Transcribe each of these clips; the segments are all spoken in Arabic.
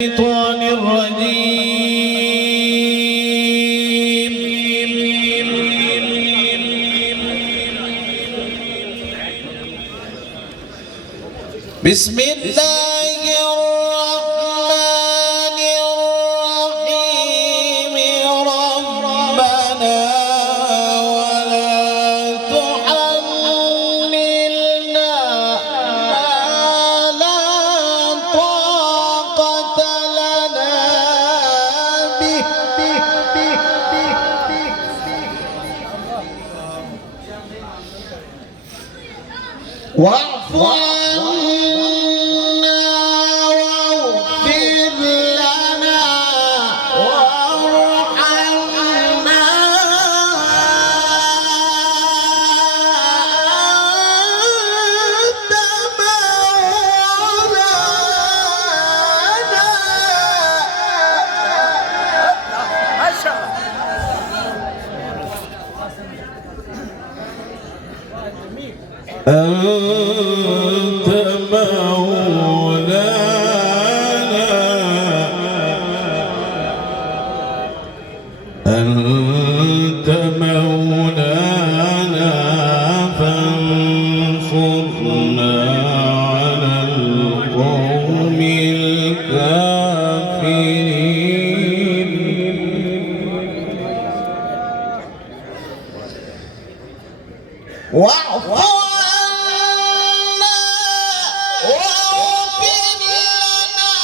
الشيطان الرجيم. بسم الله الرحمن الرحيم. ربنا ولا تحملنا ما لا طاقة لنا به واعف عنا واغفر لنا وارحمنا أنت أنت مولانا فانصرنا على القوم الكافرين. واعف عنا واغفر لنا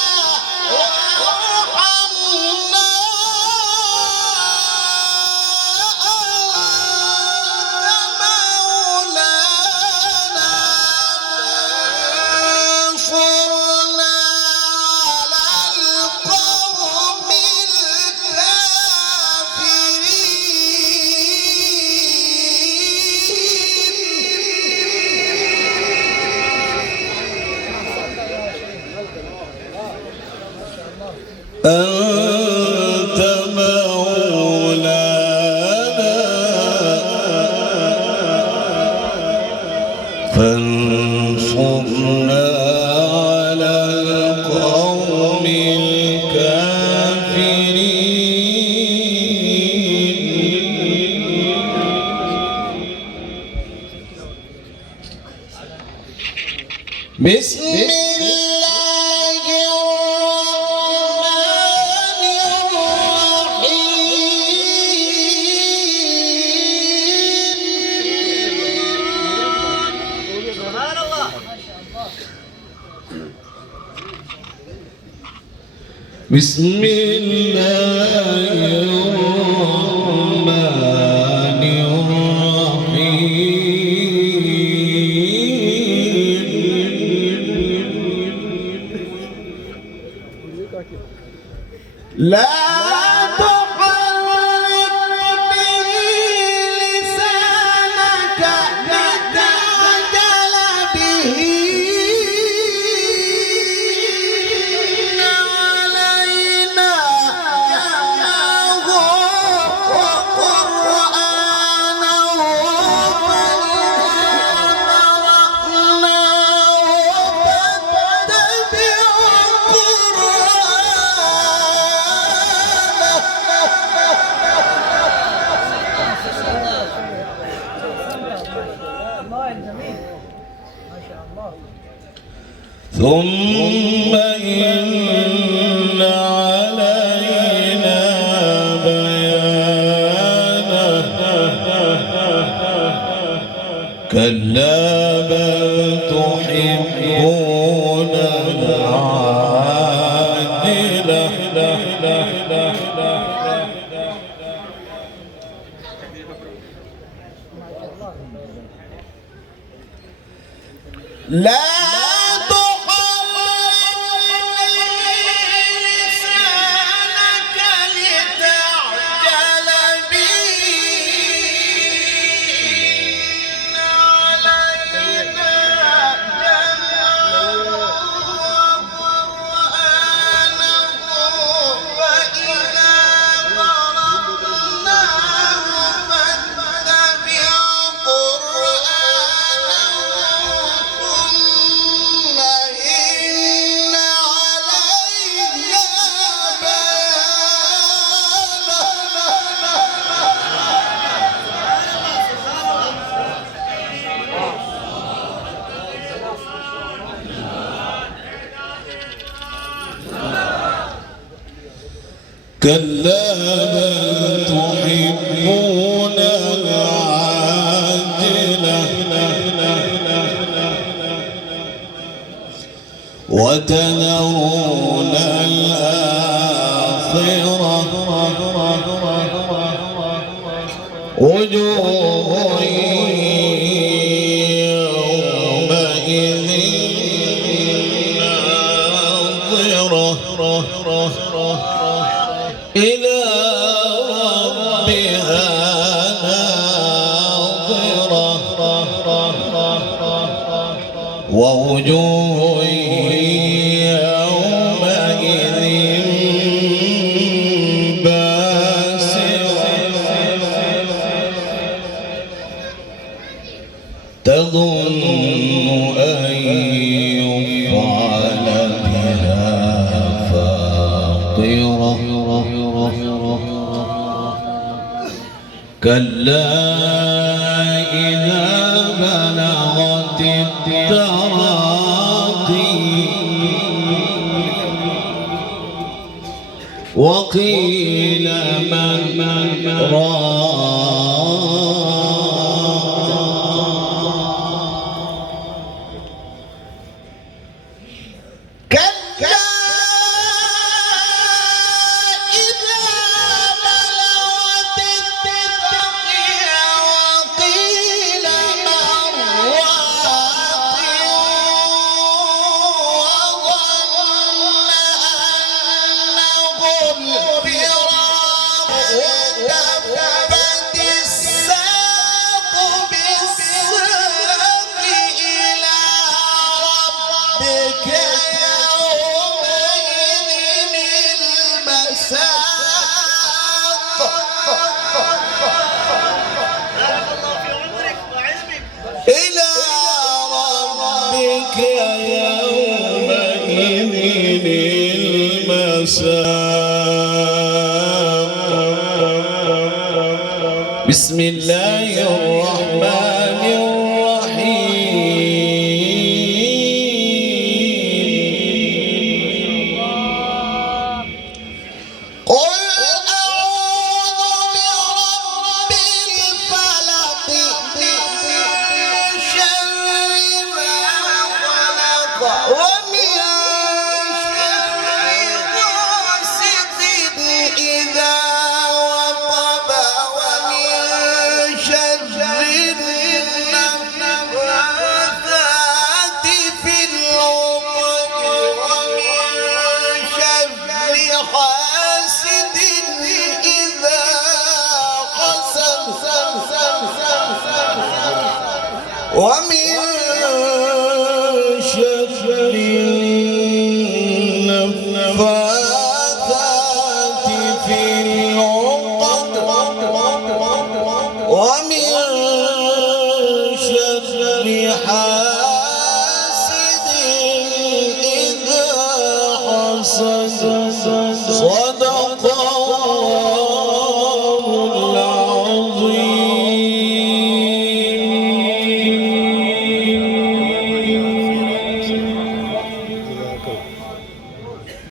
وارحمنا أنت مولانا فانصرنا على القوم الكافرين. أنت مولانا فانصرنا على القوم الكافرين. بسم الله الرحمن الرحيم. سبحان الله. بسم الله الرحمن الرحيم. لا تحرك به لسانك لتعجل به إن علينا جمعه وقرآنه فإذا قرأناه فاتبع ثم إن علينا بيانه كلا بل تحبون العاجلة لا ثم كلا بل تحبون العاجلة وتذرون الآخرة وجوه يومئذ ناظرة إلى ربها ناظرة ووجوه يومئذ باسرة تظن أن يفعل بها فاقرة كلا إذا بلغت التراقي وقيل من إلى ربك يومئذ المساق بسم الله الرحمن الرحيم قل أعوذ برب الفلق ومن شر غاسق إذا وقب ومن شر النفاثات في العقد ومن شر حاسد إذا حسد ومن شر النفاثات في العقد ومن شر حاسد إذا حسد